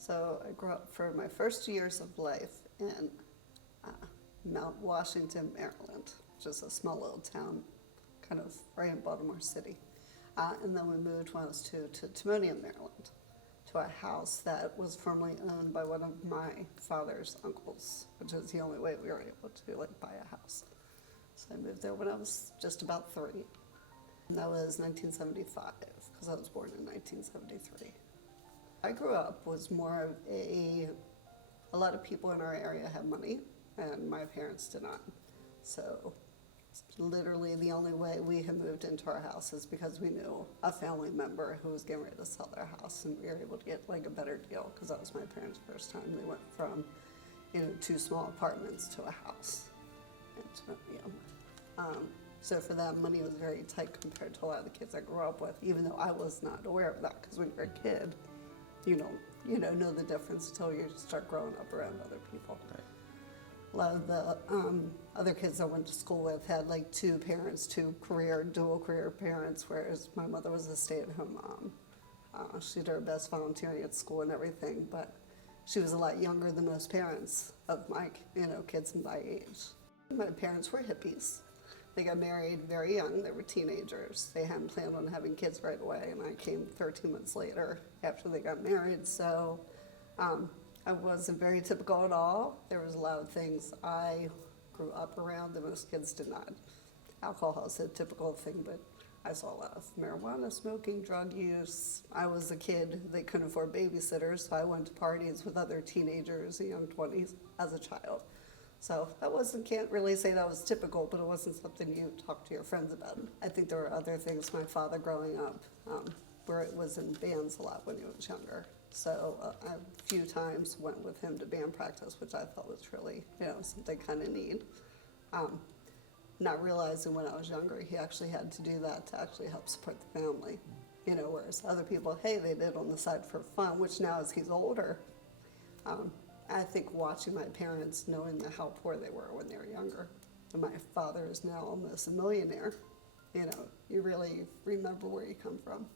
So I grew up for my first years of life in Mount Washington, Maryland, which is a small little town kind of right in Baltimore City. And then we moved when I was two to Timonium, Maryland, to a house that was formerly owned by one of my father's uncles, which is the only way we were able to buy a house. So I moved there when I was just about 3. And that was 1975, because I was born in 1973. I grew up was more of a lot of people in our area had money, and my parents did not. So literally the only way we had moved into our house is because we knew a family member who was getting ready to sell their house, and we were able to get a better deal, because that was my parents' first time. They went from 2 small apartments to a house. And so for them, money was very tight compared to a lot of the kids I grew up with, even though I was not aware of that, because when you're a kid, you don't know the difference until you start growing up around other people. Right. A lot of the other kids I went to school with had 2 parents, dual career parents, whereas my mother was a stay-at-home mom. She did her best volunteering at school and everything, but she was a lot younger than most parents of my kids my age. My parents were hippies. They got married very young. They were teenagers. They hadn't planned on having kids right away, and I came 13 months later after they got married. So I wasn't very typical at all. There was a lot of things I grew up around that most kids did not. Alcohol is a typical thing, but I saw a lot of marijuana smoking, drug use. I was a kid. They couldn't afford babysitters, so I went to parties with other teenagers, young 20s, as a child. So can't really say that was typical, but it wasn't something you talk to your friends about. I think there were other things. My father growing up, where it was in bands a lot when he was younger. So I a few times went with him to band practice, which I thought was really, something kind of neat. Not realizing when I was younger, he actually had to do that to actually help support the family. Whereas other people, hey, they did on the side for fun, which now as he's older, I think watching my parents, knowing how poor they were when they were younger, and my father is now almost a millionaire, you really remember where you come from.